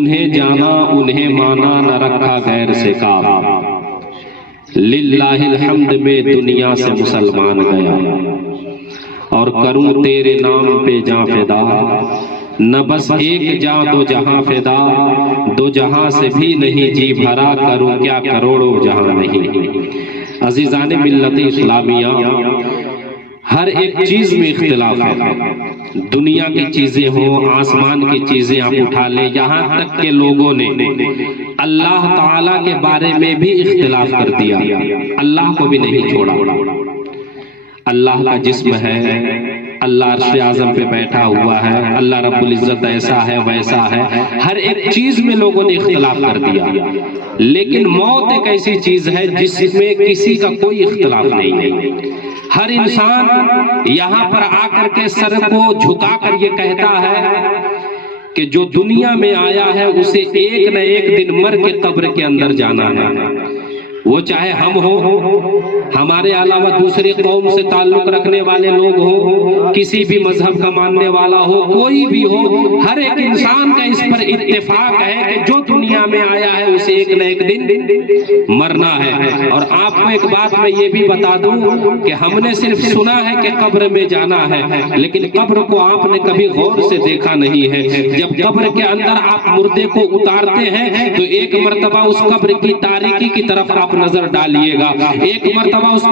انہیں جانا انہیں مانا نہ رکھا غیر سے کام، للہ الحمد میں دنیا سے مسلمان گیا، اور کروں تیرے نام پہ جاں فدا، نہ بس ایک جاں دو جہاں فدا، دو جہاں سے بھی نہیں جی بھرا، کروں کیا کروڑوں جہاں نہیں۔ عزیزان ملت اسلامیہ، ہر ایک چیز میں اختلاف ہے، دنیا کی چیزیں ہوں، آسمان کی چیزیں آپ اٹھا لیں، یہاں تک کہ لوگوں نے اللہ تعالیٰ کے بارے میں بھی اختلاف کر دیا، اللہ کو بھی نہیں چھوڑا۔ اللہ کا جسم ہے، اللہ عرش اعظم پہ بیٹھا ہوا ہے، اللہ رب العزت ایسا ہے ویسا ہے، ہر ایک چیز میں لوگوں نے اختلاف کر دیا، لیکن موت ایک ایسی چیز ہے جس میں کسی کا کوئی اختلاف نہیں ہے۔ ہر انسان یہاں پر آ کر کے سر کو جھکا کر یہ کہتا ہے کہ جو دنیا میں آیا ہے اسے ایک نہ ایک دن مر کے قبر کے اندر جانا ہے، وہ چاہے ہم ہوں، ہمارے علاوہ دوسری قوم سے تعلق رکھنے والے لوگ ہوں، کسی بھی مذہب کا ماننے والا ہو، کوئی بھی ہو، ہر ایک انسان کا اس پر اتفاق ہے کہ جو دنیا میں آیا ہے اسے ایک نہ ایک دن مرنا ہے۔ اور آپ کو ایک بات میں یہ بھی بتا دوں کہ ہم نے صرف سنا ہے کہ قبر میں جانا ہے، لیکن قبر کو آپ نے کبھی غور سے دیکھا نہیں ہے۔ جب قبر کے اندر آپ مردے کو اتارتے ہیں تو ایک مرتبہ اس قبر کی تاریکی کی طرف آپ نظر ڈالیے گا، ایک مرتبہ اس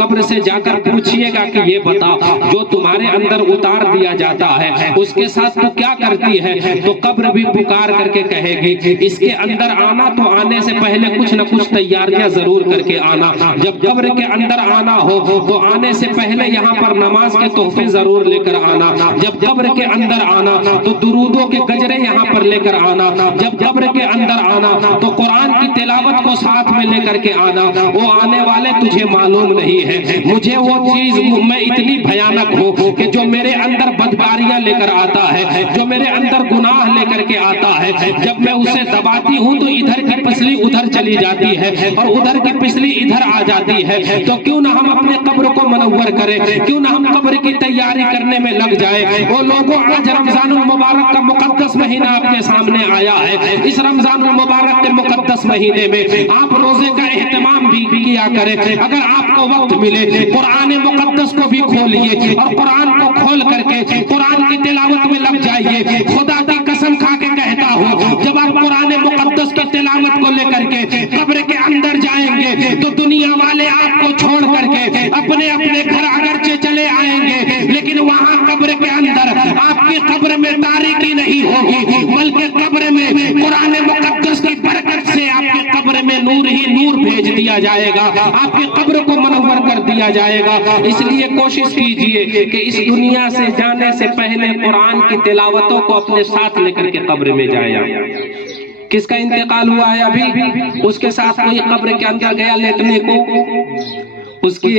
قبر سے جا کر پوچھئے گا کہ یہ بتا جو تمہارے اندر اتار دیا جاتا ہے اس کے ساتھ تو کیا کرتی ہے؟ تو قبر بھی پکار کر کے کہے گی اس کے اندر آنا تو آنے سے پہلے کچھ نہ کچھ تیاریاں ضرور کر کے آنا، جب قبر کے اندر آنا ہو تو آنے سے پہلے یہاں پر نماز کے تحفے ضرور لے کر آنا، جب قبر کے اندر آنا تو درودوں کے گجرے یہاں پر لے کر آنا، جب قبر کے اندر آنا تو قرآن کی تلاوت کو ساتھ میں لے کر کے آنا۔ وہ آنے والے تجھے معلوم نہیں ہے، مجھے وہ چیز میں اتنی بھیانک ہوں کہ جو میرے اندر بدکاریاں لے کر آتا ہے، جو میرے اندر گناہ لے کر کے آتا ہے، جب میں اسے دباتی ہوں تو ادھر کی پسلی ادھر چلی جاتی ہے اور ادھر کی پسلی ادھر آ جاتی ہے۔ تو کیوں نہ ہم اپنے قبر کو منور کریں، کیوں نہ ہم قبر کی تیاری کرنے میں لگ جائیں۔ وہ لوگوں، آج رمضان المبارک کا مقدس مہینہ آپ کے سامنے آیا ہے، اس رمضان المبارک کے مقدس مہینے میں آپ روزے کا اہتمام بھی کیا کریں۔ اگر آپ کو وقت ملے قرآن مقدس کو بھی کھولیے اور قرآن کو کھول کر کے قرآن کی تلاوت میں لگ جائیے۔ خدا کی قسم کھا کے کہتا ہوں جب آپ قرآن مقدس کی تلاوت کو لے کر کے قبر کے اندر جائیں گے تو دنیا والے آپ کو چھوڑ کر کے اپنے اپنے گھر اگرچہ چلے آئیں گے، لیکن وہاں قبر کے اندر آپ کی قبر میں تاریکی نہیں ہوگی، بلکہ قبر میں قرآن مقدس کی برکت سے آپ کی قبر میں نور ہی نور بھیج دیا جائے گا، آپ کی قبر کو منور کر دیا جائے گا۔ اس لیے کوشش کیجئے کہ اس دنیا سے جانے سے پہلے قرآن کی تلاوتوں کو اپنے ساتھ لے کر کے قبر میں جائیں۔ کس کا انتقال ہوا ہے ابھی، اس کے ساتھ کوئی قبر کے اندر گیا لیٹنے کو، اس کے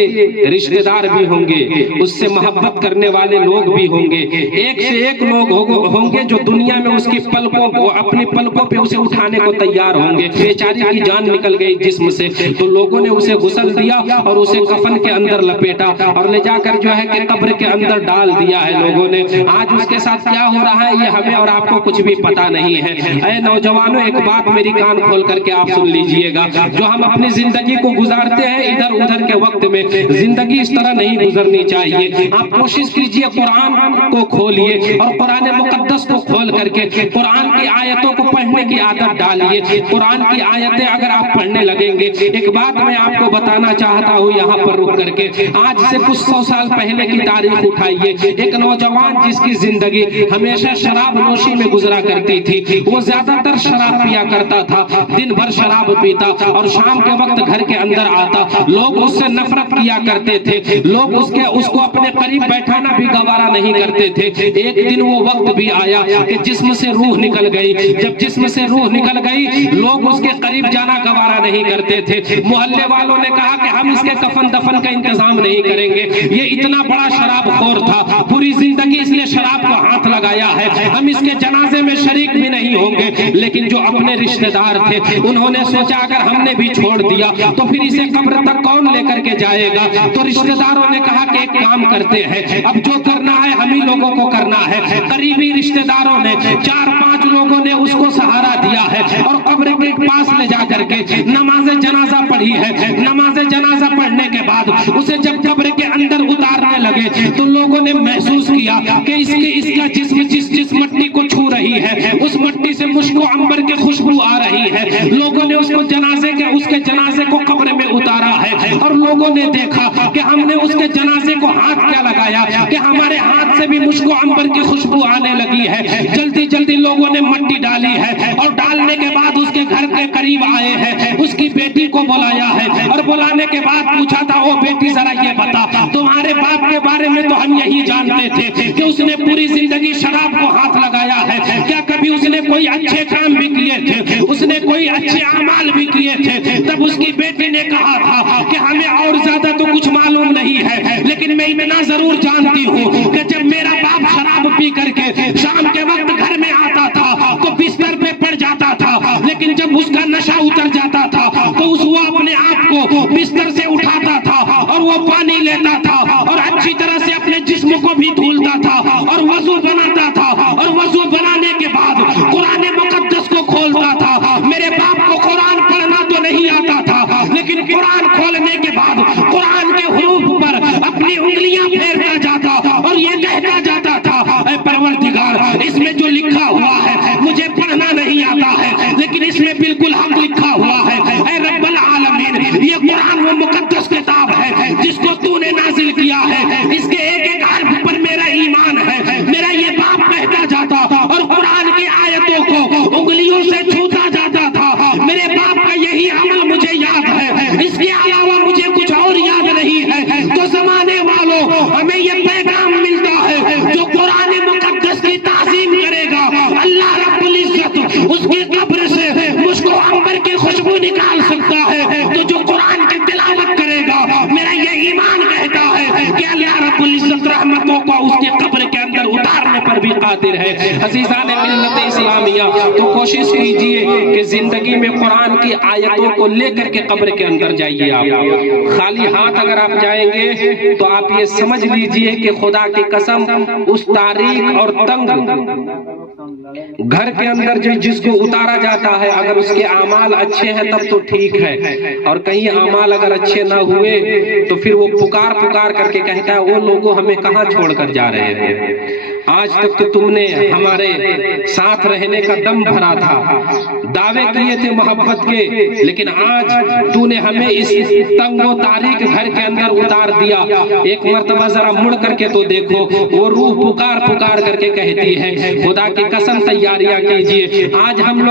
رشتہ دار بھی ہوں گے، اس سے محبت کرنے والے لوگ بھی ہوں گے، ایک سے ایک لوگ ہوں گے جو دنیا میں اس کی پلکوں کو اپنی پلکوں پہ اسے اٹھانے کو تیار ہوں گے۔ بیچاری کی جان نکل گئی جسم سے تو لوگوں نے اسے غسل دیا اور اسے کفن کے اندر لپیٹا اور لے جا کر جو ہے کہ قبر کے اندر ڈال دیا ہے لوگوں نے۔ آج اس کے ساتھ کیا ہو رہا ہے یہ ہمیں اور آپ کو کچھ بھی پتا نہیں ہے۔ اے نوجوانوں، ایک بات میری کان کھول کر کے آپ سن لیجئے گا، جو ہم اپنی زندگی کو گزارتے ہیں ادھر ادھر کے وقت میں، زندگی اس طرح نہیں گزرنی چاہیے۔ آپ کوشش کیجئے قرآن کو کھولیے اور قرآن مقدس کو کھول کر کے قرآن کی آیتوں کو پڑھنے کی عادت ڈالیے۔ قرآن کی آیتیں اگر آپ پڑھنے لگیں گے، ایک بات میں آپ کو بتانا چاہتا ہوں یہاں پر رک کر کے، آج سے کچھ 100 سال پہلے کی تاریخ اٹھائیے۔ ایک نوجوان جس کی زندگی ہمیشہ شراب نوشی میں گزرا کرتی تھی، وہ زیادہ تر شراب پیا کرتا تھا، دن بھر شراب پیتا اور شام کے وقت گھر کے اندر آتا، لوگ اس سے نفرت کیا کرتے تھے، لوگ اس کو اپنے قریب بیٹھانا بھی گوارا نہیں کرتے تھے۔ ایک دن وہ وقت بھی آیا کہ جسم سے روح نکل گئی، جب جسم سے روح نکل گئی لوگ اس کے قریب جانا گوارا نہیں کرتے تھے۔ محلے والوں نے کہا کہ ہم اس کے کفن دفن کا انتظام نہیں کریں گے، یہ اتنا بڑا شراب خور تھا، پوری زندگی اس نے شراب کو ہاتھ لگایا ہے، ہم اس کے جنازے میں شریک بھی نہیں ہوں گے۔ لیکن جو اپنے رشتہ دار تھے انہوں نے سوچا اگر ہم نے بھی چھوڑ دیا تو پھر اسے قبر تک کون لے کر کے جائے گا۔ تو رشتہ داروں نے کہا کہ ایک کام کرتے ہیں، اب جو کرنا ہے ہم ہی لوگوں کو کرنا ہے۔ قریبی رشتہ داروں نے 4-5 لوگوں نے اس کو سہارا دیا ہے اور قبر کے پاس لے جا کر کے نماز جنازہ پڑھی ہے۔ نماز جنازہ پڑھنے کے بعد اسے جب قبر کے اندر اتارنے لگے تو لوگوں نے محسوس کیا کہ اس کا جسم جس مٹی کو چھو رہی ہے اس مٹی سے مشک و عنبر کی خوشبو آ رہی ہے۔ لوگوں نے اس کے جنازے کو قبر میں اتارا ہے اور لوگوں نے دیکھا کہ ہم نے اس کے جنازے کو ہاتھ کیا لگایا کہ ہمارے ہاتھ سے بھی مشک و عنبر کی خوشبو آنے لگی ہے۔ جلدی جلدی لوگوں نے مٹی ڈالی ہے اور ڈالنے کے بعد اس کے گھر کے قریب آئے ہیں، اس کی بیٹی کو بلایا ہے اور بلانے کے بعد پوچھا تھا، او بیٹی ذرا یہ بتا، تمہارے باپ کے بارے میں تو ہم یہی جانتے تھے کہ اس نے پوری زندگی شراب کو ہاتھ لگایا ہے، کیا کبھی اس نے کوئی اچھے کام بھی کیے تھے، اس نے کوئی اچھے اعمال بھی کیے تھے؟ تب اس کی بیٹی نے کہا تھا کہ ہمیں اور زیادہ تو کچھ معلوم نہیں ہے، لیکن میں اتنا ضرور جانتی ہوں کہ جب میرا باپ شراب پی کر کے شام کے وقت گھر میں آتا تھا تو بستر پہ پڑ جاتا تھا، لیکن جب اس کا نشہ اتر جاتا تھا تو وہ اپنے آپ کو بستر سے اٹھاتا تھا اور وہ پانی لیتا تھا اور اچھی طرح سے اپنے جسم کو بھی دھولتا تھا اور وضو بناتا تھا اور وضو بنانے کے بعد قرآن مقدس کو کھولتا تھا۔ میرے باپ کو قرآن پڑھنا تو نہیں آتا تھا، لیکن قرآن کھولنے کے بعد قرآن کے حروف پر اپنی انگلیاں پھیرتا جاتا اور یہ کہتا جاتا تھا، اے پروردگار، اس میں جو لکھا ہوا ہے مجھے پڑھنا نہیں آتا ہے، لیکن اس میں بالکل حق لکھا ہوا ہے۔ اے رب العالمین، یہ قرآن وہ مقدس کتاب ہے جس کو تو نے نازل کیا ہے، اس کے ایک ایک حرف پر میرا ایمان ہے۔ میرا یہ باپ کہتا جاتا اور قرآن کی آیتوں کو انگلیوں سے چھوتا جاتا تھا، میرے باپ کا یہی عمل مجھے یاد ہے، اس کے علاوہ مجھے کچھ اور یاد نہیں ہے۔ تو زمانے والوں، ہمیں یہ پیغام ملتا ہے، جو قرآن مقدس کی تعظیم کرے گا اللہ رب العزت اس کی قبر سے مشک و عنبر کی خوشبو نکال سکتا ہے۔ تو جو قرآن کی تلاوت کرے گا، میرا یہ ایمان کہتا ہے کہ اللہ رب العزت رحمتوں کو اس کی قبر کے اندر اتارنے پر بھی قادر ہے۔ عزیزان ملت اسلامیہ، تو کوشش کیجئے کہ زندگی میں قرآن کی آیتوں کو لے کر کے قبر کے اندر جائیے۔ آپ خالی ہاتھ اگر آپ جائیں گے تو آپ یہ سمجھ لیجئے کہ خدا کی قسم اس تاریخ اور تنگ گھر کے اندر جس کو اتارا جاتا ہے، اگر اس کے اعمال اچھے ہیں تب تو ٹھیک ہے، اور کہیں اعمال اگر اچھے نہ ہوئے تو پھر وہ پکار کر کے کہتا ہے، وہ لوگوں ہمیں کہاں چھوڑ کر جا رہے ہیں؟ آج تک تو تم نے ہمارے ساتھ رہنے کا دم بھرا تھا، دعوے کیے تھے محبت کے، لیکن آج تو نے ہمیں اس تنگ و تاریک گھر کے اندر اتار دیا۔ ایک مرتبہ ذرا مڑ کر کے تو دیکھو، وہ روح پکار کر کے کہتی ہے، خدا کی قسم تیاریاں کیجئے۔ آج ہم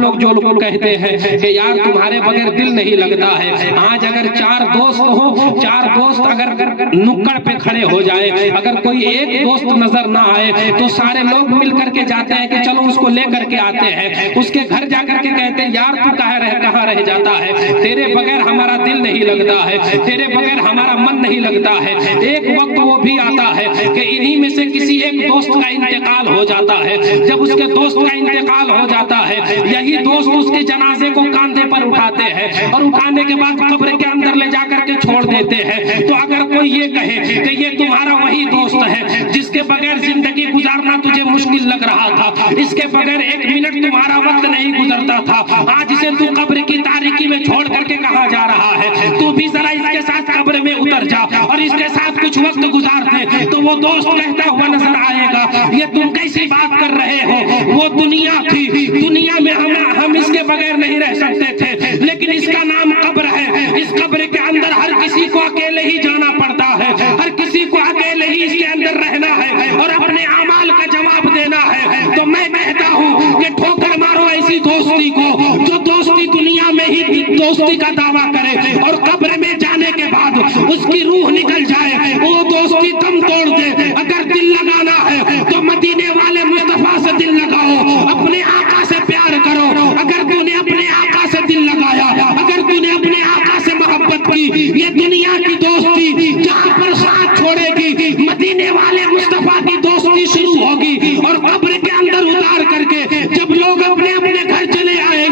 لوگ جو لوگ کہتے ہیں کہ یار تمہارے بغیر دل نہیں لگتا ہے، آج اگر 4 دوست ہو، 4 دوست اگر نکڑ پہ کھڑے ہو جائے، اگر کوئی ایک دوست نظر نہ آئے تو سارے لوگ مل کر کے جاتے ہیں کہ چلو اس کو لے کر کے آتے ہیں، اس کے گھر جا کر کے کہتے ہیں، یار تو کہاں رہ جاتا ہے، تیرے بغیر ہمارا دل نہیں لگتا ہے، تیرے بغیر ہمارا من نہیں لگتا ہے۔ ایک وقت وہ بھی آتا ہے کہ انہی میں سے کسی ایک دوست کا انتقال ہو جاتا ہے، جب اس کے دوست کا انتقال ہو جاتا ہے، یہی دوست اس کے جنازے کو کاندھے پر اٹھاتے ہیں اور اٹھانے کے بعد قبر کے اندر لے جا کر کے چھوڑ دیتے ہیں۔ تو اگر کوئی یہ کہے کہ یہ تمہارا وہی دوست ہے جس کے بغیر زندگی گزارنا تجھے مشکل لگ رہا تھا، اس کے بغیر ایک منٹ تمہارا وقت نہیں گزرتا تھا، آج اسے تو قبر کی تاریکی میں چھوڑ کر کے کہاں جا رہا ہے؟ تو بھی ذرا اس کے ساتھ قبر میں اتر جا اور اس کے ساتھ کچھ وقت گزار دے، تو وہ دوست کہتا ہوا نظر آئے گا، یہ تم کیسی بات کر رہے ہو؟ وہ دنیا تھی، دنیا میں ہم اس کے بغیر نہیں رہ سکتے تھے، لیکن اس کا نام قبر ہے، اس قبر کے اندر ہر کسی کو اکیلے ہی جانا پڑتا ہے، ہر کسی کو اکیلے ہی اس کے اندر رہنا ہے اور اپنے اعمال کا جواب دینا ہے۔ تو میں کہتا ہوں کہ ٹھوکر مارو ایسی دوستی کو جو دوستی دنیا میں ہی دوستی کا دعویٰ کرے اور قبر میں جانے کے بعد اس کی روح نکل جائے، وہ دوستی دم توڑ دے۔ اگر دل لگانا ہے تو مدینے والے مصطفیٰ سے دل لگاؤ، اپنے آقا سے پیار کرو۔ اگر تو نے اپنے آقا سے دل لگایا، اگر تو نے اپنے آقا سے محبت کی، یہ دنیا کی دوستی جہاں پر ساتھ چھوڑے گی، مدینے والے مصطفیٰ کی دوستی شروع ہوگی اور قبر کے اندر اتار کر کے جب لوگ اپنے اپنے گھر چلے آئیں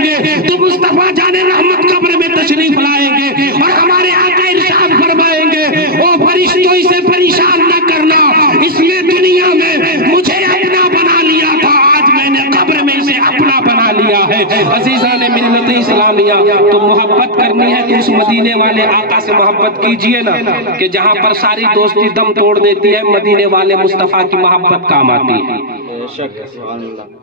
بنا لیا ہے۔ عزیزان ملت اسلامیہ، تو محبت کرنی ہے تو اس مدینے والے آقا سے محبت کیجئے نا، کہ جہاں پر ساری دوستی دم توڑ دیتی ہے، مدینے والے مصطفیٰ کی محبت کام آتی ہے۔